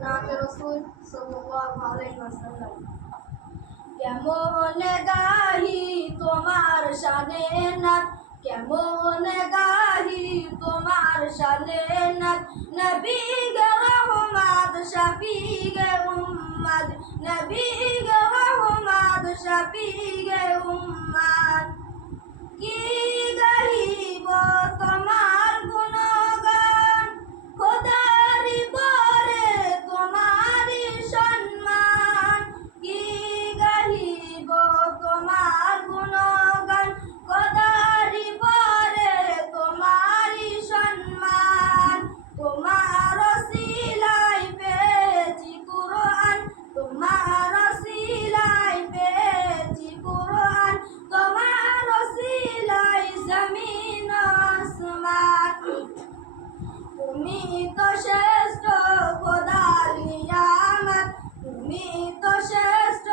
নাতে কেমন গাহি তোমার শানে নাথ কেমন গাহি তোমার শানে নাথ নবী গে রহমত শফি গে উম্মত নবী গে রহমত গে উম্মত তুমি তো শ্রেষ্ঠ খোদার নিয়ামত তুমি তো শ্রেষ্ঠ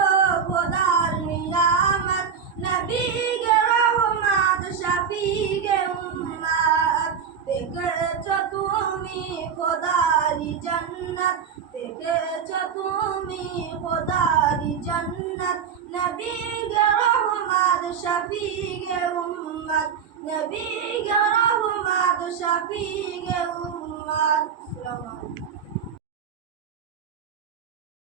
খোদার নিয়ামত নবী গে রহমত শফি গে উম্মত। দেখেছ তুমি খোদারি জন্নত, দেখেছ তুমি খোদারি জন্নত। নবী গে রহমত শফি গে উম্মত। নবী গে রহমত উম্মত। আসসালামু আলাইকুম